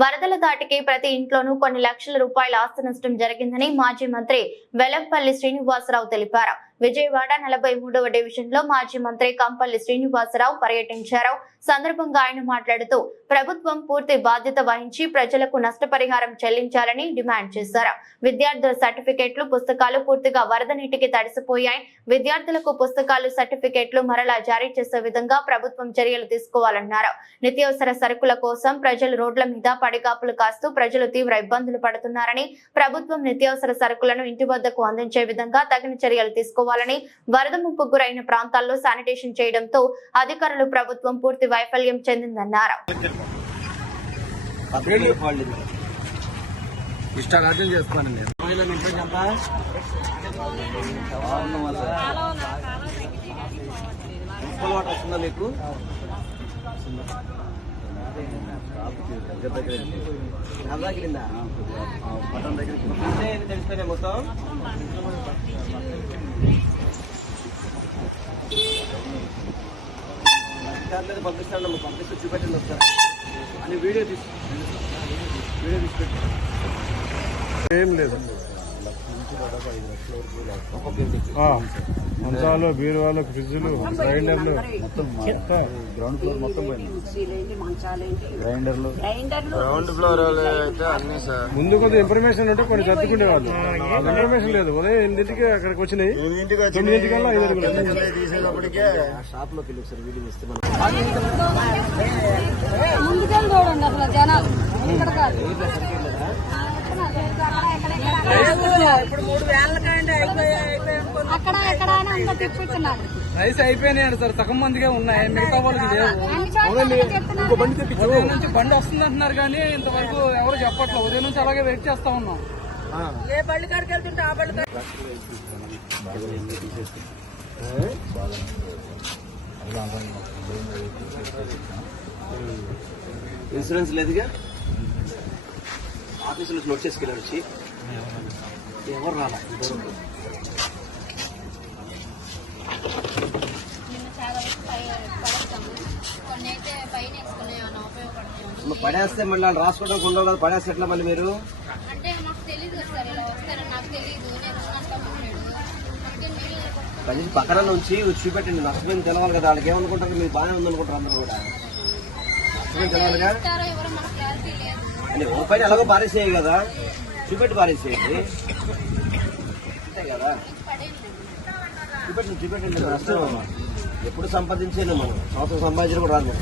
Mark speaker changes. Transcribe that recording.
Speaker 1: వరదల దాటికి ప్రతి ఇంట్లోనూ కొన్ని లక్షల రూపాయల ఆస్తి నష్టం జరిగిందని మాజీ మంత్రి వెలంపల్లి శ్రీనివాసరావు తెలిపారు. విజయవాడ నలభై మూడవ డివిజన్లో మాజీ మంత్రి కంపల్లి శ్రీనివాసరావు పర్యటించారు. సందర్భంగా ఆయన మాట్లాడుతూ ప్రభుత్వం పూర్తి బాధ్యత వహించి ప్రజలకు నష్టపరిహారం చెల్లించాలని డిమాండ్ చేశారు. విద్యార్థుల సర్టిఫికెట్లు పుస్తకాలు పూర్తిగా వరద నీటికి తడిసిపోయాయి. విద్యార్థులకు పుస్తకాలు సర్టిఫికెట్లు మరలా జారీ చేసే విధంగా ప్రభుత్వం చర్యలు తీసుకోవాలన్నారు. నిత్యావసర సరుకుల కోసం ప్రజలు రోడ్ల మీద పడిగాపులు కాస్తూ ప్రజలు తీవ్ర ఇబ్బందులు పడుతున్నారని ప్రభుత్వం నిత్యావసర సరుకులను ఇంటి వద్దకు అందించే విధంగా తగిన చర్యలు తీసుకోవాలని వరద ముప్పు గురైన ప్రాంతాల్లో శానిటేషన్ చేయడంతో అధికారులు ప్రభుత్వం పూర్తి వైఫల్యం చెందిందన్నారు.
Speaker 2: ఇష్టారాజ్యం చేసుకోండి నేను మున్సిపల్ వాటర్ వస్తుందా మీకు? నాకు తగిలిందా పట్టణం మొత్తం? అధికారులు పంపిస్తాను పంపిస్తే చూపెట్టండి ఒకసారి. అని వీడియో తీసుకు వీడియో తీసి
Speaker 3: ఏం లేదండి మంచాలు బీరువాలు ఫ్రిడ్జ్లు గ్రైండర్లు
Speaker 4: గ్రౌండ్ ఫ్లోర్ మొత్తం గ్రైండర్లు
Speaker 2: గ్రౌండ్ ఫ్లోర్ అయితే అన్ని సార్
Speaker 3: ముందు కొద్దిగా ఇన్ఫర్మేషన్ ఉంటే కొన్ని సర్దుకునేవాళ్ళు ఇన్ఫర్మేషన్ లేదు ఉదయం ఎనిమిదింటికి అక్కడికి వచ్చినాయి తొమ్మిదింటికల్లా ఐదు
Speaker 2: షాప్ వెళ్ళి
Speaker 5: ముందుకెళ్ళి చూడండి అసలు జనాలు ఇక్కడ కాదు అక్కడ ఎక్కడ అని అంతా తిప్పుతున్నారు
Speaker 6: రైస్ అయిపోయినాయి సార్ సగం మందిగా ఉన్నాయి. మిగతా వాళ్ళకి లేవు. ఉదయం నుంచి బండి వస్తుంది అంటున్నారు కానీ ఇంతవరకు ఎవరు చెప్పట్లేదు. ఉదయం నుంచి అలాగే వెయిట్ చేస్తా ఉన్నాం.
Speaker 2: ఇన్సూరెన్స్ లేదుగా? ఆఫీసులో నోట్ చేసుకెళ్ళారు వచ్చి ఎవరు రాలా పడేస్తే మళ్ళీ వాళ్ళు రాసుకోవడం ఉండవు కదా పడేస్తే ఎట్లా మళ్ళీ మీరు? కనీసం పక్కన నుంచి చూపెట్టండి నష్టపోయింది తెలవాలి కదా వాళ్ళకి ఏమనుకుంటారు? మీరు బాగానే ఉందనుకుంటారు అందరూ కూడా. నష్టపోయింది తెలవాలిగా అని ఓ పైన ఎలాగో పారేసేయాలి కదా. చూపెట్టి పారేసేయండి. అంతే కదా? చూపెట్టండి చూపెట్టండి నష్టం ఎప్పుడు సంపాదించేది మనం? సంవత్సరం సంపాదించిన కూడా రాదు.